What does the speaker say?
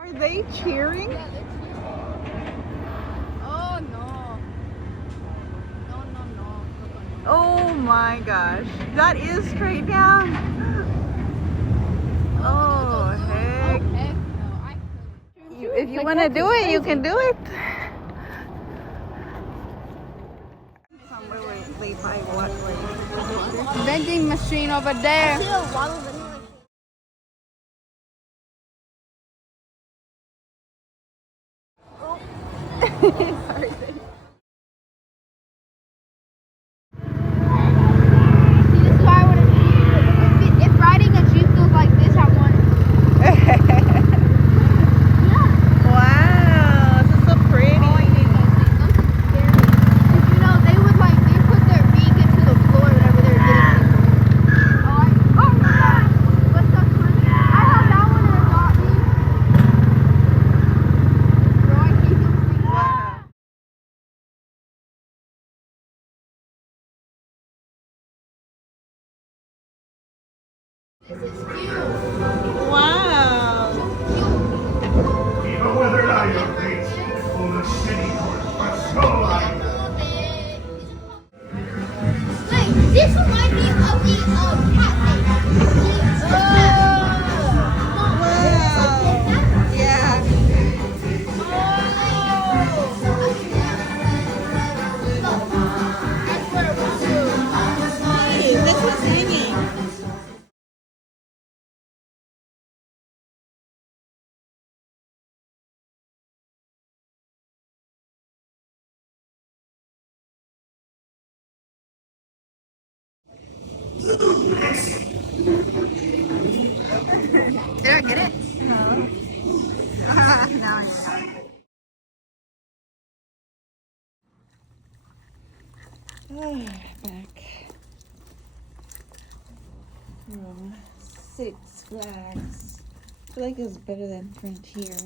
Are they cheering? Yeah, they're cheering. Oh no. No. Oh my gosh. That is straight down. Oh, heck. Oh, heck no. I couldn't. If you want to do it, you can do it. Vending machine over there. See, this is why I want a Jeep. If riding a Jeep feels like this, I want it. Wow, this is so pretty. Oh, I hate those things. Those things scare me. 'Cause, you know, they put their beak into the floor whenever they're getting people. Oh my God. What's up, Tony? I have that one in a dot, dude. Bro, I hate those things. Wow. This is cute. Wow. Even whether I your face on the city court, but so I Wait, this reminds me of the cat face. Yeah. This is hanging. Did I get it? No, I got it. Back from Six Flags. I feel like it's better than Frontier.